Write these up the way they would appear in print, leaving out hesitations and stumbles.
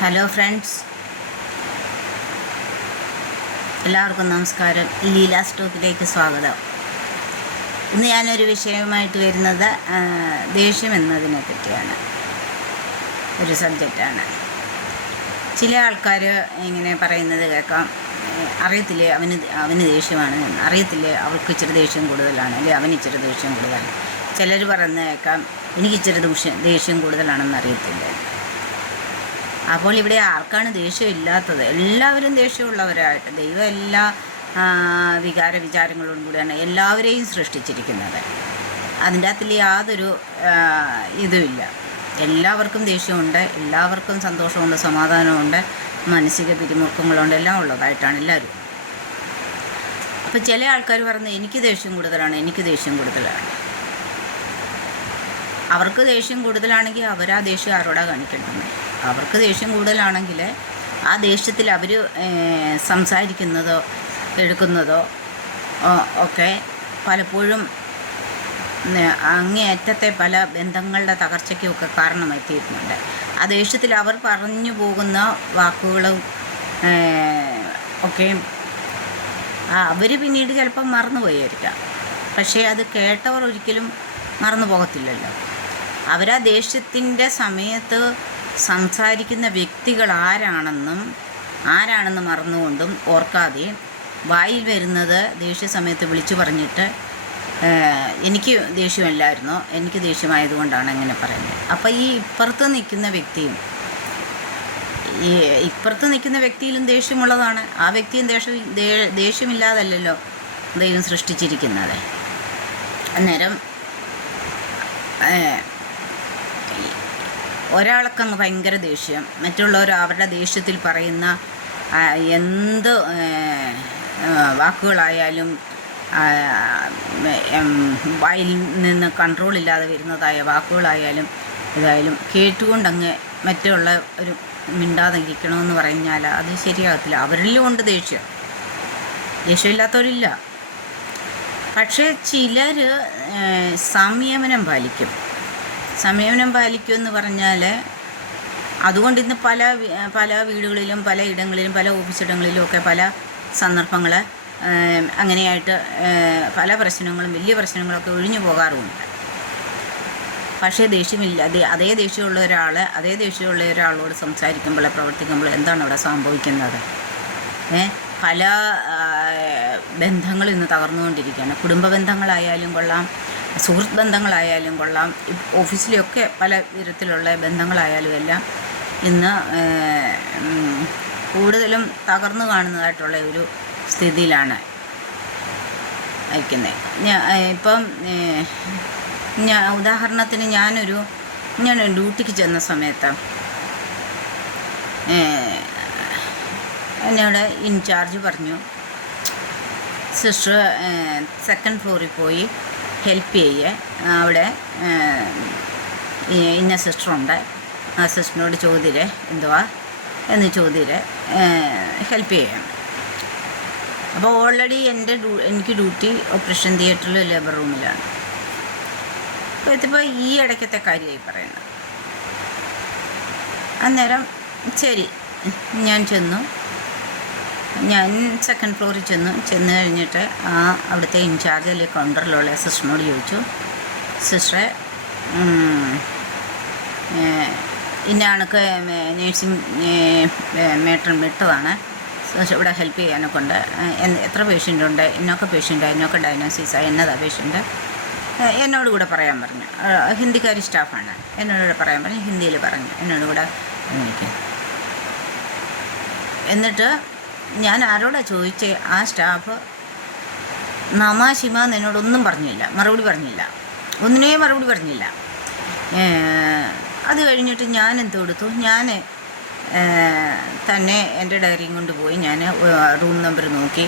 Hello friends, എല്ലാവർക്കും നമസ്കാരം. ലീല സ്റ്റോക്കിലേക്ക് സ്വാഗതം. ഇന്ന് ഞാനൊരു വിഷയവുമായിട്ട് വരുന്നത് ദേഷ്യം എന്നതിനെ പറ്റിയാണ്. ഒരു സബ്ജക്റ്റാണ്. ചില ആൾക്കാർ ഇങ്ങനെ പറയുന്നത് കേൾക്കാം, അറിയത്തില്ലേ അവന് ദേഷ്യമാണ്, അറിയത്തില്ലേ അവൾക്ക് ഇച്ചിരി ദേഷ്യം കൂടുതലാണ്, അല്ലെങ്കിൽ അവന് ഇച്ചിരി ദേഷ്യം കൂടുതലാണ്. ചിലർ പറയുന്നത് കേൾക്കാം, എനിക്കിച്ചിരി ദേഷ്യം കൂടുതലാണെന്ന് അറിയത്തില്ല. അപ്പോൾ ഇവിടെ ആർക്കാണ് ദേഷ്യം ഇല്ലാത്തത്? എല്ലാവരും ദേഷ്യമുള്ളവരായിട്ട് ദൈവം എല്ലാ വിചാരങ്ങളോടും കൂടിയാണ് എല്ലാവരെയും സൃഷ്ടിച്ചിരിക്കുന്നത്. അതിൻ്റെ അകത്തിൽ യാതൊരു ഇതുമില്ല. എല്ലാവർക്കും ദേഷ്യമുണ്ട്, എല്ലാവർക്കും സന്തോഷമുണ്ട്, സമാധാനമുണ്ട്, മാനസിക പിരിമുറുക്കങ്ങളുണ്ട്, എല്ലാം ഉള്ളതായിട്ടാണ് എല്ലാവരും. അപ്പോൾ ചില ആൾക്കാർ പറയുന്നത് എനിക്ക് ദേഷ്യം കൂടുതലാണ്. അവർക്ക് ദേഷ്യം കൂടുതലാണെങ്കിൽ അവരാ ദേഷ്യം ആരോടാ കാണിക്കേണ്ടത്? അവർക്ക് ദേഷ്യം കൂടുതലാണെങ്കിൽ ആ ദേഷ്യത്തിൽ അവർ സംസാരിക്കുന്നതോ എടുക്കുന്നതോ ഒക്കെ പലപ്പോഴും അങ്ങേയറ്റത്തെ പല ബന്ധങ്ങളുടെ തകർച്ചയ്ക്കുമൊക്കെ കാരണമായി തീരുന്നുണ്ട്. ആ ദേഷ്യത്തിൽ അവർ പറഞ്ഞു പോകുന്ന വാക്കുകളും ഒക്കെ അവർ പിന്നീട് ചിലപ്പം മറന്നുപോയിരിക്കാം. പക്ഷേ അത് കേട്ടവർ ഒരിക്കലും മറന്നു പോകത്തില്ലല്ലോ. അവരാ ദേഷ്യത്തിൻ്റെ സമയത്ത് സംസാരിക്കുന്ന വ്യക്തികൾ ആരാണെന്ന് മറന്നുകൊണ്ടും ഓർക്കാതെയും വായിൽ വരുന്നത് ദേഷ്യ സമയത്ത് വിളിച്ചു പറഞ്ഞിട്ട് എനിക്ക് ദേഷ്യമല്ലായിരുന്നോ, എനിക്ക് ദേഷ്യമായതുകൊണ്ടാണ് അങ്ങനെ പറയുന്നത്. അപ്പോൾ ഈ ഇപ്പുറത്ത് നിൽക്കുന്ന വ്യക്തിയിലും ദേഷ്യമുള്ളതാണ്. ആ വ്യക്തിയും ദേഷ്യമില്ലാതല്ലല്ലോ ദൈവം സൃഷ്ടിച്ചിരിക്കുന്നത്. അന്നേരം ഒരാൾക്കങ്ങ് ഭയങ്കര ദേഷ്യം, മറ്റുള്ളവർ അവരുടെ ദേഷ്യത്തിൽ പറയുന്ന എന്ത് വാക്കുകളായാലും വായിൽ നിന്ന് കൺട്രോളില്ലാതെ വരുന്നതായ വാക്കുകളായാലും ഇതായാലും കേട്ടുകൊണ്ടങ്ങ് മറ്റുള്ള ഒരു മിണ്ടാതെ ഇരിക്കണമെന്ന് പറഞ്ഞാൽ അത് ശരിയാകത്തില്ല. അവരിലും ഉണ്ട് ദേഷ്യമില്ലാത്തവരില്ല. പക്ഷേ ചിലർ സംയമനം പാലിക്കുമെന്ന് പറഞ്ഞാൽ അതുകൊണ്ട് ഇന്ന് പല വീടുകളിലും പല ഇടങ്ങളിലും പല ഓഫീസിടങ്ങളിലും ഒക്കെ പല സന്ദർഭങ്ങൾ അങ്ങനെയായിട്ട് പല പ്രശ്നങ്ങളും വലിയ പ്രശ്നങ്ങളൊക്കെ ഒഴിഞ്ഞു പോകാറുമുണ്ട്. പക്ഷേ അതേ ദേഷ്യമുള്ള ഒരാളോട് സംസാരിക്കുമ്പോൾ പ്രവർത്തിക്കുമ്പോൾ എന്താണ് അവിടെ സംഭവിക്കുന്നത്? പല ബന്ധങ്ങളും ഇന്ന് തകർന്നുകൊണ്ടിരിക്കുകയാണ്. കുടുംബ ബന്ധങ്ങളായാലും കൊള്ളാം, സുഹൃത്ത് ബന്ധങ്ങളായാലും കൊള്ളാം, ഓഫീസിലെയൊക്കെ പല വിധത്തിലുള്ള ബന്ധങ്ങളായാലും എല്ലാം ഇന്ന് കൂടുതലും തകർന്നു കാണുന്നതായിട്ടുള്ള ഒരു സ്ഥിതിയിലാണ് അയക്കുന്നത്. ഇപ്പം ഉദാഹരണത്തിന് ഞാൻ ഡ്യൂട്ടിക്ക് ചെന്ന സമയത്ത് എന്നോട് ഇൻചാർജ് പറഞ്ഞു, സിസ്റ്റർ സെക്കൻഡ് ഫ്ലോറിൽ പോയി ഹെൽപ്പ് ചെയ്യേ, അവിടെ ഇന്ന സിസ്റ്ററുണ്ട്, ആ സിസ്റ്ററിനോട് ചോദ്യരെ എന്തുവാ എന്ന് ചോദ്യരെ ഹെൽപ്പ് ചെയ്യാം. അപ്പോൾ ഓൾറെഡി എനിക്ക് ഡ്യൂട്ടി ഓപ്പറേഷൻ തിയേറ്ററിൽ ലേബർ റൂമിലാണ്. അപ്പോൾ ഇതിപ്പോൾ ഈ ഇടയ്ക്കത്തെ കാര്യമായി പറയുന്നത്. അന്നേരം ശരി, ഞാൻ സെക്കൻഡ് ഫ്ലോറിൽ ചെന്ന് കഴിഞ്ഞിട്ട് അവിടുത്തെ ഇൻചാർജ് അല്ലെങ്കിൽ കൗണ്ടറിലുള്ള സിസ്റ്ററിനോട് ചോദിച്ചു, സിസ്റ്ററെ ഇന്ന ആൾക്ക് നേഴ്സിംഗ് മേട്രൺ വിട്ടതാണ്, ഇവിടെ ഹെൽപ്പ് ചെയ്യാനൊക്കെ ഉണ്ട്, എത്ര പേഷ്യൻ്റുണ്ട്, എന്നൊക്കെ ഡയഗ്നോസിസായി എന്നതാ പേഷ്യൻ്റ്, എന്നോട് കൂടെ പറയാൻ പറഞ്ഞു. ഹിന്ദിക്കാരി സ്റ്റാഫാണ്, എന്നോട് പറയാൻ പറഞ്ഞു, ഹിന്ദിയിൽ പറഞ്ഞു എന്നോട് കൂടെ എനിക്ക്. എന്നിട്ട് ഞാൻ ആരോടാ ചോദിച്ചേ, ആ സ്റ്റാഫ് നമാശിമ എന്നോടൊന്നും മറുപടി പറഞ്ഞില്ല. അത് കഴിഞ്ഞിട്ട് ഞാൻ എന്ത് കൊടുത്തു, ഞാൻ തന്നെ എൻ്റെ ഡയറിയും കൊണ്ടുപോയി ഞാൻ റൂം നമ്പർ നോക്കി,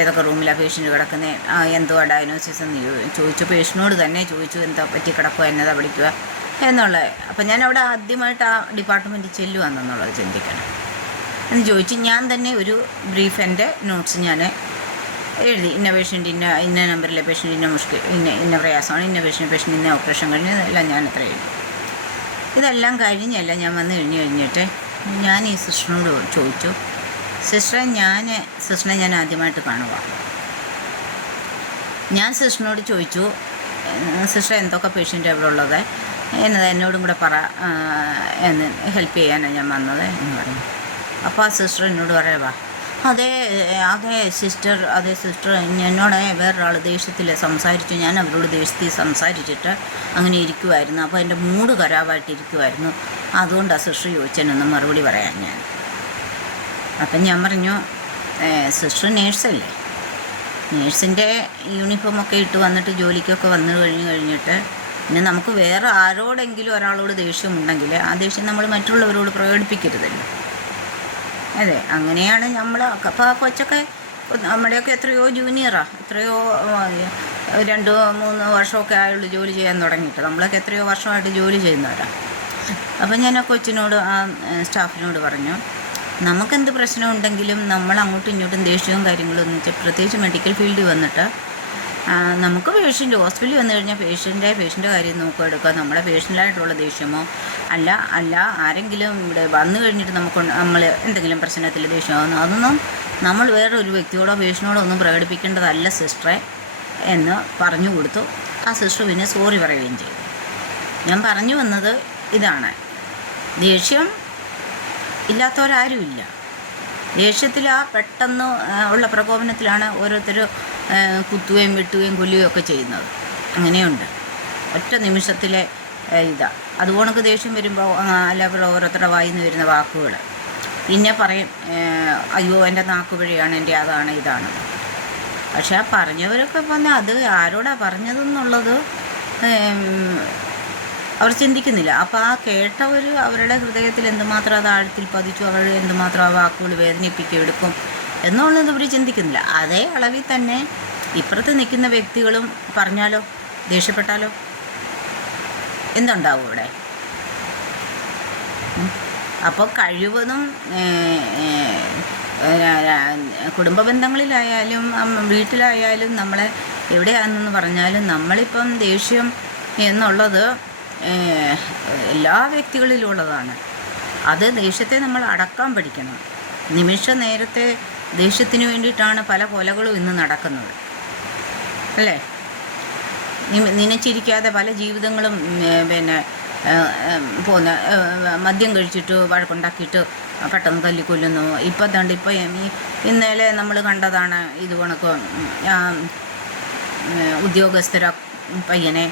ഏതൊക്കെ റൂമിലാണ് പേഷ്യൻ്റ് കിടക്കുന്നത്, എന്തുവാ ഡയഗ്നോസിസ് എന്ന് ചോദിച്ചു. പേഷ്യനോട് തന്നെ ചോദിച്ചു, എന്താ പറ്റി കിടക്കുക, എന്നതാ പഠിക്കുക എന്നുള്ളത്. അപ്പം ഞാൻ അവിടെ ആദ്യമായിട്ട് ആ ഡിപ്പാർട്ട്മെൻറ്റിൽ ചെല്ലുവാണെന്നുള്ളത് ചിന്തിക്കണം എന്ന് ചോദിച്ചു. ഞാൻ തന്നെ ഒരു ബ്രീഫ് എൻ്റെ നോട്ട്സ് ഞാൻ എഴുതി, ഇന്ന പേഷ്യൻ്റ് ഇന്ന നമ്പറിലെ പേഷ്യൻ്റ് ഇന്ന പ്രയാസമാണ്, ഇന്ന പേഷ്യൻ്റ് ഇന്ന ഓപ്പറേഷൻ കഴിഞ്ഞ് എല്ലാം ഞാൻ എത്ര എഴുതി. ഇതെല്ലാം കഴിഞ്ഞല്ല ഞാൻ വന്നു കഴിഞ്ഞിട്ട് ഞാൻ ഈ സിസ്റ്ററിനോട് ചോദിച്ചു, സിസ്റ്ററെ ഞാൻ ആദ്യമായിട്ട് കാണുക. ഞാൻ സിസ്റ്ററിനോട് ചോദിച്ചു, സിസ്റ്റർ എന്തൊക്കെ പേഷ്യൻ്റ് എവിടെ ഉള്ളത് എന്നോടും കൂടെ പറ, എന്ന് ഹെൽപ്പ് ചെയ്യാനാണ് ഞാൻ വന്നത് എന്ന് പറഞ്ഞു. അപ്പോൾ ആ സിസ്റ്റർ എന്നോട് പറയുക, അതെ സിസ്റ്റർ എന്നോട് വേറൊരാൾ ദേഷ്യത്തിൽ സംസാരിച്ചു. ഞാൻ അവരോട് ദേഷ്യത്തിൽ സംസാരിച്ചിട്ട് അങ്ങനെ ഇരിക്കുമായിരുന്നു. അപ്പോൾ എൻ്റെ മൂഡ് ഖരാബായിട്ടിരിക്കുമായിരുന്നു. അതുകൊണ്ടാണ് സിസ്റ്റർ ചോദിച്ചതിനൊന്ന് മറുപടി പറയാൻ ഞാൻ. അപ്പം ഞാൻ പറഞ്ഞു, സിസ്റ്റർ നേഴ്സല്ലേ, നേഴ്സിൻ്റെ യൂണിഫോമൊക്കെ ഇട്ട് വന്നിട്ട് ജോലിക്കൊക്കെ കഴിഞ്ഞിട്ട് പിന്നെ നമുക്ക് വേറെ ആരോടെങ്കിലും ഒരാളോട് ദേഷ്യമുണ്ടെങ്കിൽ ആ ദേഷ്യം നമ്മൾ മറ്റുള്ളവരോട് പ്രകടിപ്പിക്കരുതല്ലോ. അതെ, അങ്ങനെയാണ് നമ്മൾ. അപ്പോൾ ആ കൊച്ചൊക്കെ നമ്മുടെയൊക്കെ എത്രയോ ജൂനിയറാണ്, എത്രയോ 2-3 വർഷമൊക്കെ ആയുള്ളൂ ജോലി ചെയ്യാൻ തുടങ്ങിയിട്ട്. നമ്മളൊക്കെ എത്രയോ വർഷമായിട്ട് ജോലി ചെയ്യുന്നവരാണ്. അപ്പം ഞാൻ ആ കൊച്ചിനോട്, ആ സ്റ്റാഫിനോട് പറഞ്ഞു, നമുക്കെന്ത് പ്രശ്നമുണ്ടെങ്കിലും നമ്മൾ അങ്ങോട്ടും ഇങ്ങോട്ടും ദേഷ്യവും കാര്യങ്ങളും ഒന്നിച്ച്, പ്രത്യേകിച്ച് മെഡിക്കൽ ഫീൽഡിൽ വന്നിട്ട് നമുക്ക് ഹോസ്പിറ്റലിൽ വന്നു കഴിഞ്ഞാൽ പേഷ്യൻ്റെ കാര്യം എടുക്കുക. നമ്മുടെ പേഷ്യൻ്റായിട്ടുള്ള ദേഷ്യമോ അല്ല ആരെങ്കിലും ഇവിടെ വന്നു കഴിഞ്ഞിട്ട് നമ്മൾ എന്തെങ്കിലും പ്രശ്നത്തിൽ ദേഷ്യമാകുന്നു, അതൊന്നും നമ്മൾ വേറൊരു വ്യക്തിയോടോ പേഷ്യനോടോ ഒന്നും പ്രകടിപ്പിക്കേണ്ടതല്ല സിസ്റ്ററെ എന്ന് പറഞ്ഞു കൊടുത്തു. ആ സിസ്റ്റർ പിന്നെ സോറി പറയുകയും ചെയ്തു. ഞാൻ പറഞ്ഞു വന്നത് ഇതാണ്, ദേഷ്യം ഇല്ലാത്തവരാരുമില്ല. ദേഷ്യത്തിൽ പെട്ടെന്ന് ഉള്ള പ്രകോപനത്തിലാണ് ഓരോരുത്തർ കുത്തുകയും വെട്ടുകയും കൊല്ലുകയും ഒക്കെ ചെയ്യുന്നത്. അങ്ങനെയുണ്ട്, ഒറ്റ നിമിഷത്തിലെ ഇതാണ്. അതുകൊണ്ട് ദേഷ്യം വരുമ്പോൾ അല്ല ഓരോരുത്തരുടെ വായിൽ നിന്ന് വരുന്ന വാക്കുകൾ പിന്നെ പറയും, അയ്യോ എൻ്റെ നാക്കുപിഴയാണ്, എൻ്റെ അതാണ് ഇതാണ്. പക്ഷെ ആ പറഞ്ഞവരൊക്കെ പറഞ്ഞാൽ അത് ആരോടാണ് പറഞ്ഞതെന്നുള്ളത് അവർ ചിന്തിക്കുന്നില്ല. അപ്പോൾ ആ കേട്ടവർ അവരുടെ ഹൃദയത്തിൽ എന്തുമാത്രം അത് ആഴത്തിൽ പതിച്ചു, അവർ എന്തുമാത്രം ആ വാക്കുകൾ വേദനിപ്പിക്കും എന്നുള്ളത് ഇവർ ചിന്തിക്കുന്നില്ല. അതേ അളവിൽ തന്നെ ഇപ്പുറത്ത് നിൽക്കുന്ന വ്യക്തികളും പറഞ്ഞാലോ, ദേഷ്യപ്പെട്ടാലോ എന്തുണ്ടാവും ഇവിടെ? അപ്പോൾ കഴിവതും കുടുംബ ബന്ധങ്ങളിലായാലും വീട്ടിലായാലും നമ്മളെ എവിടെയാണെന്ന് പറഞ്ഞാലും നമ്മളിപ്പം ദേഷ്യം എന്നുള്ളത് എല്ലാ വ്യക്തികളിലുള്ളതാണ്. അത് ദേഷ്യത്തെ നമ്മൾ അടക്കാൻ പഠിക്കണം. നിമിഷ നേരത്തെ ദേഷ്യത്തിന് വേണ്ടിയിട്ടാണ് പല കൊലകളും ഇന്ന് നടക്കുന്നത്, അല്ലേ? നനച്ചിരിക്കാതെ പല ജീവിതങ്ങളും മദ്യം കഴിച്ചിട്ട് വഴക്കുണ്ടാക്കിയിട്ട് പെട്ടെന്ന് തല്ലിക്കൊല്ലുന്നു. ഇപ്പം ഇന്നലെ നമ്മൾ കണ്ടതാണ് ഇത് കണക്ക് ഉദ്യോഗസ്ഥര പയ്യനെ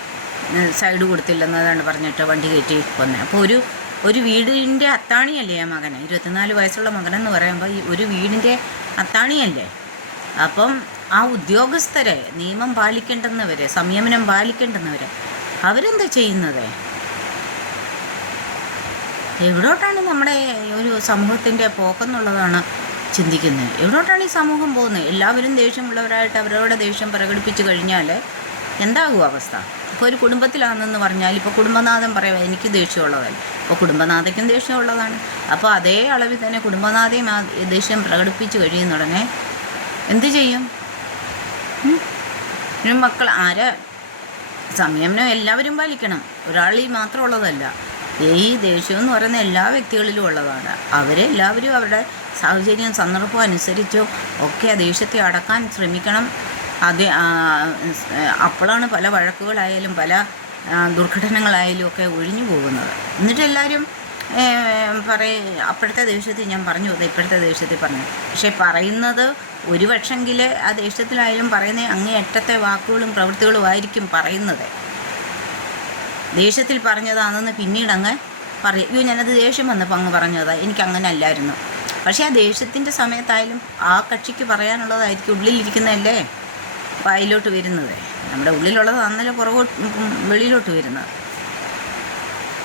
സൈഡ് കൊടുത്തില്ലെന്നതാണ് പറഞ്ഞിട്ട് വണ്ടി കയറ്റി കൊന്നത്. അപ്പോൾ ഒരു വീടിൻ്റെ അത്താണിയല്ലേ ആ മകന്, 24 വയസ്സുള്ള മകനെന്ന് പറയുമ്പോൾ ഒരു വീടിൻ്റെ അത്താണിയല്ലേ. അപ്പം ആ ഉദ്യോഗസ്ഥരെ, നിയമം പാലിക്കേണ്ടുന്നവരെ, സംയമനം പാലിക്കേണ്ടുന്നവരെ അവരെന്താ ചെയ്യുന്നത്? എവിടോട്ടാണ് നമ്മുടെ ഒരു സമൂഹത്തിൻ്റെ പോക്കെന്നുള്ളതാണ് ചിന്തിക്കുന്നത്. എവിടോട്ടാണ് ഈ സമൂഹം പോകുന്നത്? എല്ലാവരും ദേഷ്യമുള്ളവരായിട്ട് അവരവരുടെ ദേഷ്യം പ്രകടിപ്പിച്ചു കഴിഞ്ഞാൽ എന്താകും അവസ്ഥ? ഇപ്പോൾ ഒരു കുടുംബത്തിലാണെന്ന് പറഞ്ഞാൽ, ഇപ്പോൾ കുടുംബനാഥൻ പറയുക എനിക്ക് ദേഷ്യമുള്ളതല്ല, അപ്പോൾ കുടുംബനാഥയ്ക്കും ദേഷ്യമുള്ളതാണ്. അപ്പോൾ അതേ അളവിൽ തന്നെ കുടുംബനാഥയും ആ ദേഷ്യം പ്രകടിപ്പിച്ചു കഴിയുന്ന ഉടനെ എന്ത് ചെയ്യും? മക്കൾ സംയമനം എല്ലാവരും പാലിക്കണം, ഒരാളിൽ മാത്രമുള്ളതല്ല. ഈ ദേഷ്യം എന്ന് പറയുന്ന എല്ലാ വ്യക്തികളിലും ഉള്ളതാണ്. അവരെല്ലാവരും അവരുടെ സാഹചര്യം സന്ദർഭം അനുസരിച്ചോ ഒക്കെ ആ ദേഷ്യത്തെ അടക്കാൻ ശ്രമിക്കണം. അപ്പോഴാണ് പല വഴക്കുകളായാലും പല ദുർഘടനങ്ങളായാലും ഒക്കെ ഒഴിഞ്ഞു പോകുന്നത്. എന്നിട്ട് എല്ലാവരും അപ്പോഴത്തെ ദേഷ്യത്തിൽ ഞാൻ പറഞ്ഞു, ഇപ്പോഴത്തെ ദേഷ്യത്തിൽ പറഞ്ഞു. പക്ഷേ പറയുന്നത് ഒരു പക്ഷെങ്കിൽ ആ ദേഷ്യത്തിലായാലും പറയുന്ന അങ്ങേയറ്റത്തെ വാക്കുകളും പ്രവൃത്തികളും ആയിരിക്കും പറയുന്നത്. ദേഷ്യത്തിൽ പറഞ്ഞതാണെന്ന് പിന്നീട് അങ്ങ് പറയും, അയ്യോ ഞാനത് ദേഷ്യം വന്നപ്പോൾ അങ്ങ് പറഞ്ഞതാണ്, എനിക്കങ്ങനെ അല്ലായിരുന്നു. പക്ഷേ ആ ദേഷ്യത്തിൻ്റെ സമയത്തായാലും ആ കക്ഷിക്ക് പറയാനുള്ളതായിരിക്കും ഉള്ളിലിരിക്കുന്നതല്ലേ വായിലോട്ട് വരുന്നത്. നമ്മുടെ ഉള്ളിലുള്ളത് അന്നലെ വെളിയിലോട്ട് വരുന്നത്.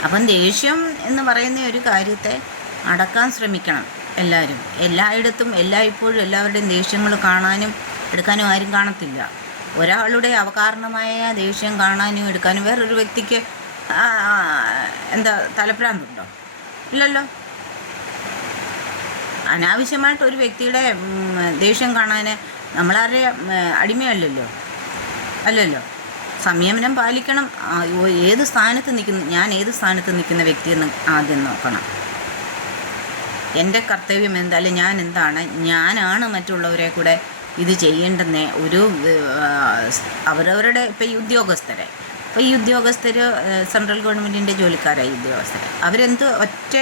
അപ്പം ദേഷ്യം എന്ന് പറയുന്ന ഒരു കാര്യത്തെ അടക്കാൻ ശ്രമിക്കണം എല്ലാവരും. എല്ലായിടത്തും എല്ലായ്പ്പോഴും എല്ലാവരുടെയും ദേഷ്യങ്ങൾ കാണാനും എടുക്കാനും ആരും കാണത്തില്ല. ഒരാളുടെ അകാരണമായ ദേഷ്യം കാണാനും എടുക്കാനും വേറൊരു വ്യക്തിക്ക് തലഭ്രാന്തുണ്ടോ? ഇല്ലല്ലോ. അനാവശ്യമായിട്ട് ഒരു വ്യക്തിയുടെ ദേഷ്യം കാണാൻ നമ്മളാരുടെ അടിമയല്ലല്ലോ. സംയമനം പാലിക്കണം. ഞാൻ ഏത് സ്ഥാനത്ത് നിൽക്കുന്ന വ്യക്തിയെന്ന് ആദ്യം നോക്കണം. എൻ്റെ കർത്തവ്യം എന്തായാലും ഞാൻ എന്താണ്, ഞാനാണ് മറ്റുള്ളവരെ കൂടെ ഇത് ചെയ്യേണ്ടെന്നേ. ഒരു അവരവരുടെ ഇപ്പം ഈ ഉദ്യോഗസ്ഥരെ, ഇപ്പോൾ ഈ ഉദ്യോഗസ്ഥർ സെൻട്രൽ ഗവൺമെൻറ്റിൻ്റെ ജോലിക്കാരായി ഉദ്യോഗസ്ഥർ, അവരെന്ത് ഒറ്റ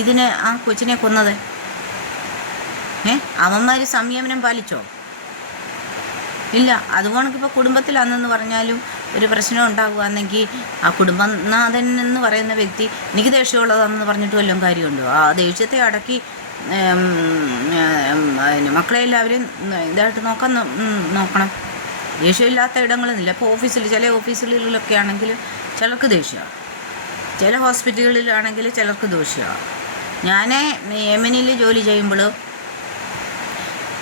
ഇതിന് ആ കൊച്ചിനെ കൊന്നത്? അവന്മാർ സംയമനം പാലിച്ചോ? ഇല്ല. അതുകൊണ്ടിപ്പോൾ കുടുംബത്തിലാണെന്ന് പറഞ്ഞാലും ഒരു പ്രശ്നം ഉണ്ടാകുകയാണെങ്കിൽ ആ കുടുംബനാഥൻ എന്ന് പറയുന്ന വ്യക്തി എനിക്ക് ദേഷ്യമുള്ളതാണെന്ന് പറഞ്ഞിട്ട് വല്ലതും കാര്യമുണ്ടോ? ആ ദേഷ്യത്തെ അടക്കി മക്കളെ എല്ലാവരും ഇതായിട്ട് നോക്കണം. ദേഷ്യമില്ലാത്ത ഇടങ്ങളൊന്നുമില്ല. ഇപ്പോൾ ചില ഓഫീസുകളിലൊക്കെ ആണെങ്കിൽ ചിലർക്ക് ദേഷ്യമാണ്, ചില ഹോസ്പിറ്റലുകളിലാണെങ്കിൽ ചിലർക്ക് ദേഷ്യമാണ്. ഞാൻ യമനിൽ ജോലി ചെയ്യുമ്പോൾ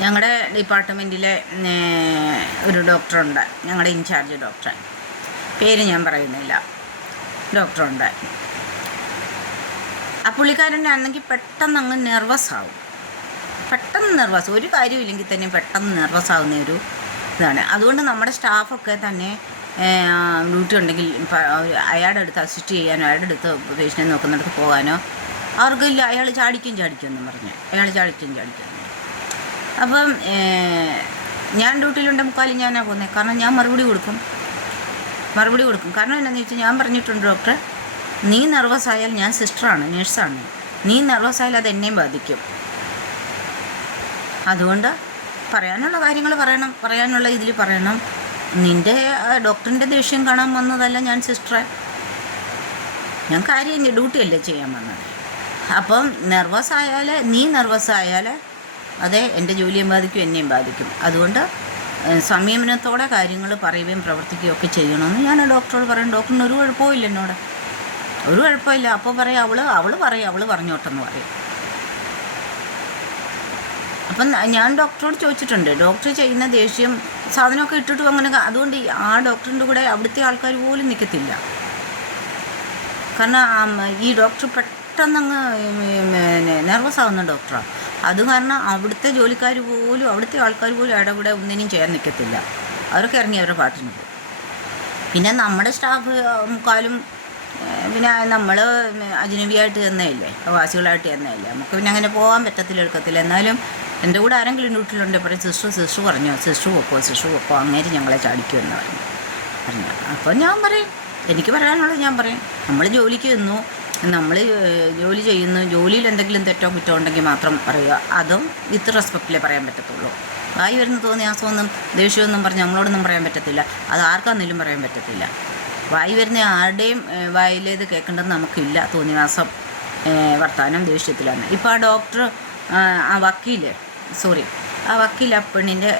ഞങ്ങളുടെ ഡിപ്പാർട്ട്മെൻറ്റിലെ ഒരു ഡോക്ടറുണ്ട്, ഞങ്ങളുടെ ഇൻചാർജ് ഡോക്ടർ, പേര് ഞാൻ പറയുന്നില്ല, ഡോക്ടറുണ്ട്. ആ പുള്ളിക്കാരൻ്റെ ആണെങ്കിൽ പെട്ടെന്ന് അങ്ങ് നെർവസാവും, ഒരു കാര്യമില്ലെങ്കിൽ തന്നെ പെട്ടെന്ന് നെർവസാവുന്ന ഒരു ഇതാണ്. അതുകൊണ്ട് നമ്മുടെ സ്റ്റാഫൊക്കെ തന്നെ ഡ്യൂട്ടി ഉണ്ടെങ്കിൽ അയാളുടെ അടുത്ത് അസിസ്റ്റ് ചെയ്യാനോ അയാളുടെ അടുത്ത് പേഷ്യനെ നോക്കുന്നിടത്ത് പോകാനോ അവർക്കില്ല. അയാൾ ചാടിക്കും എന്നും പറഞ്ഞ് അയാൾ ചാടിക്കും. അപ്പം ഞാൻ ഡ്യൂട്ടിയിലുണ്ട് മുക്കാലും ഞാനാണ് പോകുന്നത്. കാരണം ഞാൻ മറുപടി കൊടുക്കും. കാരണം എന്താണെന്ന് വെച്ചാൽ ഞാൻ പറഞ്ഞിട്ടുണ്ട്, ഡോക്ടറെ നീ നെർവസ് ആയാൽ, ഞാൻ സിസ്റ്ററാണ്, നേഴ്സാണ്, നീ നെർവസ് ആയാൽ അത് എന്നെയും ബാധിക്കും. അതുകൊണ്ട് പറയാനുള്ള കാര്യങ്ങൾ പറയാനുള്ള ഇതിൽ പറയണം. നിൻ്റെ ഡോക്ടറിൻ്റെ ദേഷ്യം കാണാൻ വന്നതല്ല ഞാൻ സിസ്റ്ററെ, ഞാൻ കാര്യം ഡ്യൂട്ടിയല്ലേ ചെയ്യാൻ വന്നത്. അപ്പം നീ നെർവസ് ആയാൽ അതെ എൻ്റെ ജോലിയും ബാധിക്കും, എന്നെയും ബാധിക്കും. അതുകൊണ്ട് സംയമനത്തോടെ കാര്യങ്ങൾ പറയുകയും പ്രവർത്തിക്കുകയും ഒക്കെ ചെയ്യണമെന്ന് ഞാൻ ഡോക്ടറോട് പറയും. ഡോക്ടറിന് ഒരു കുഴപ്പമില്ല, എന്നോട് ഒരു കുഴപ്പമില്ല. അപ്പോൾ പറയും അവൾ പറഞ്ഞോട്ടെന്ന് പറയും. അപ്പം ഞാൻ ഡോക്ടറോട് ചോദിച്ചിട്ടുണ്ട്, ഡോക്ടർ ചെയ്യുന്ന ദേഷ്യം സാധനമൊക്കെ ഇട്ടിട്ടും അങ്ങനെ. അതുകൊണ്ട് ആ ഡോക്ടറിൻ്റെ കൂടെ അവിടുത്തെ ആൾക്കാർ പോലും നിൽക്കത്തില്ല. കാരണം ഈ ഡോക്ടർ പെട്ടെന്നങ്ങ് നെർവസ് ആവുന്ന ഡോക്ടറാണ്. അത് കാരണം അവിടുത്തെ അവിടുത്തെ ആൾക്കാർ പോലും ഇടപെടെ ഒന്നിനും ചെയ്യാൻ നിൽക്കത്തില്ല. അവരൊക്കെ ഇറങ്ങി അവരുടെ പാട്ടിന് പോകും. പിന്നെ നമ്മുടെ സ്റ്റാഫ് മുക്കാലും പിന്നെ നമ്മൾ അജ്നബിയായിട്ട് തന്നെയല്ലേ, പ്രവാസികളായിട്ട് തന്നെയല്ലേ, നമുക്ക് പിന്നെ അങ്ങനെ പോകാൻ എടുക്കത്തില്ല. എന്നാലും എൻ്റെ കൂടെ ആരെങ്കിലും ഡ്യൂട്ടിയിലുണ്ട് പറയും, സിസ്റ്റർ പറഞ്ഞു, സിസ്റ്റർ പൊക്കോ അങ്ങേര് ഞങ്ങളെ ചാടിക്കുമെന്ന് പറഞ്ഞു. അപ്പോൾ ഞാൻ പറയും, എനിക്ക് പറയാനുള്ളത് ഞാൻ പറയും. നമ്മൾ ജോലിക്ക് നിന്നു, നമ്മൾ ജോലി ചെയ്യുന്നു, ജോലിയിൽ എന്തെങ്കിലും തെറ്റോ കുറ്റോ ഉണ്ടെങ്കിൽ മാത്രം പറയുക. അതും വിത്ത് റെസ്പെക്റ്റിലേ പറയാൻ പറ്റത്തുള്ളൂ. വായി വരുന്ന തോന്നിയാസമൊന്നും ദേഷ്യമൊന്നും പറഞ്ഞ് നമ്മളോടൊന്നും പറയാൻ പറ്റത്തില്ല. അത് ആർക്കാണെങ്കിലും പറയാൻ പറ്റത്തില്ല. വായി വരുന്ന ആരുടെയും വായിലേത് കേൾക്കേണ്ടത് നമുക്കില്ല. തോന്നിയാസം വർത്താനം ദേഷ്യത്തിലാണ്. ഇപ്പോൾ ആ ഡോക്ടർ ആ വക്കീൽ ആ പെണ്ണിൻ്റെ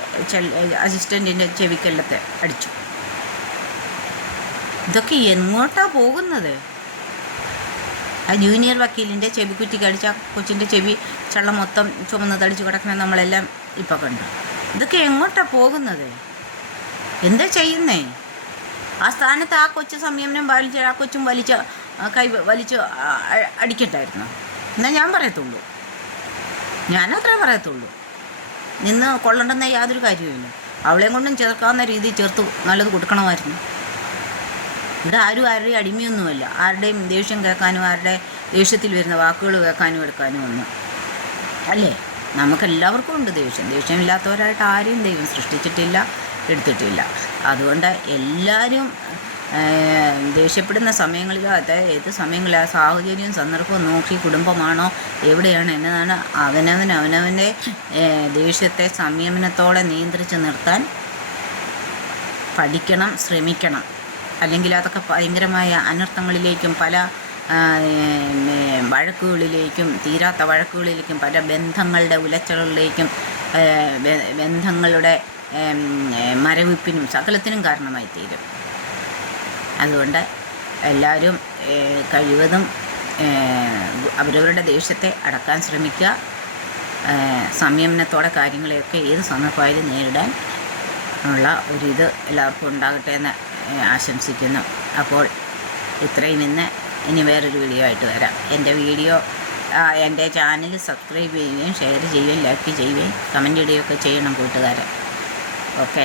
അസിസ്റ്റൻറ്റിൻ്റെ ചെവിക്കെല്ലത്തെ അടിച്ചു. ഇതൊക്കെ എങ്ങോട്ടാണ് പോകുന്നത്? ആ ജൂനിയർ വക്കീലിൻ്റെ ചെവിക്കുറ്റിക്ക് അടിച്ച കൊച്ചിൻ്റെ ചെവി ചള്ള മൊത്തം ചുമന്ന് തടിച്ച് കിടക്കുന്നത് നമ്മളെല്ലാം ഇപ്പോൾ കണ്ടു. ഇതൊക്കെ എങ്ങോട്ടാണ് പോകുന്നത്? എന്താ ചെയ്യുന്നേ? ആ സ്ഥാനത്ത് ആ കൊച്ചു സംയമനം പാലിച്ച് ആ കൊച്ചും വലിച്ച് അടിക്കട്ടായിരുന്നു എന്നാൽ ഞാനത്രേ പറയത്തുള്ളൂ. നിന്ന് കൊള്ളണ്ടെന്ന യാതൊരു കാര്യവുമില്ല. അവളെയും കൊണ്ടും ചേർക്കാവുന്ന രീതിയിൽ ചേർത്ത് നല്ലത് കൊടുക്കണമായിരുന്നു. ഇവിടെ ആരുടെയും അടിമയൊന്നുമല്ല. ആരുടെയും ദേഷ്യം കേൾക്കാനും ആരുടെ ദേഷ്യത്തിൽ വരുന്ന വാക്കുകൾ കേൾക്കാനും എടുക്കാനും ഒന്നും അല്ലേ. നമുക്കെല്ലാവർക്കും ഉണ്ട് ദേഷ്യമില്ലാത്തവരായിട്ട് ആരെയും ദൈവം സൃഷ്ടിച്ചിട്ടില്ല, എടുത്തിട്ടില്ല. അതുകൊണ്ട് എല്ലാവരും ദേഷ്യപ്പെടുന്ന സമയങ്ങളിലോ ഏത് സമയങ്ങളിലും ആ സാഹചര്യവും സന്ദർഭവും നോക്കി കുടുംബമാണോ എവിടെയാണ് എന്നതാണ് അവനവൻ്റെ ദേഷ്യത്തെ സംയമനത്തോടെ നിയന്ത്രിച്ച് നിർത്താൻ പഠിക്കണം, ശ്രമിക്കണം. അല്ലെങ്കിൽ അതൊക്കെ ഭയങ്കരമായ അനർത്ഥങ്ങളിലേക്കും പല വഴക്കുകളിലേക്കും തീരാത്ത വഴക്കുകളിലേക്കും പല ബന്ധങ്ങളുടെ ഉലച്ചകളിലേക്കും ബന്ധങ്ങളുടെ മരവിപ്പിനും സകലത്തിനും കാരണമായി തീരും. അതുകൊണ്ട് എല്ലാവരും കഴിവതും അവരവരുടെ ദേഷ്യത്തെ അടക്കാൻ ശ്രമിക്കുക. സംയമനത്തോടെ കാര്യങ്ങളെയൊക്കെ ഏത് സന്ദർഭമായാലും നേരിടാൻ ഉള്ള ഒരിത് എല്ലാവർക്കും ഉണ്ടാകട്ടെ എന്ന് ആശംസിക്കുന്നു. അപ്പോൾ ഇത്രയും ഇനി വേറൊരു വീഡിയോ ആയിട്ട് വരാം. എൻ്റെ ചാനൽ സബ്സ്ക്രൈബ് ചെയ്യുകയും ഷെയർ ചെയ്യുകയും ലൈക്ക് ചെയ്യുകയും കമൻറ്റ് ഇടുകയൊക്കെ ചെയ്യണം കൂട്ടുകാരെ. ഓക്കെ.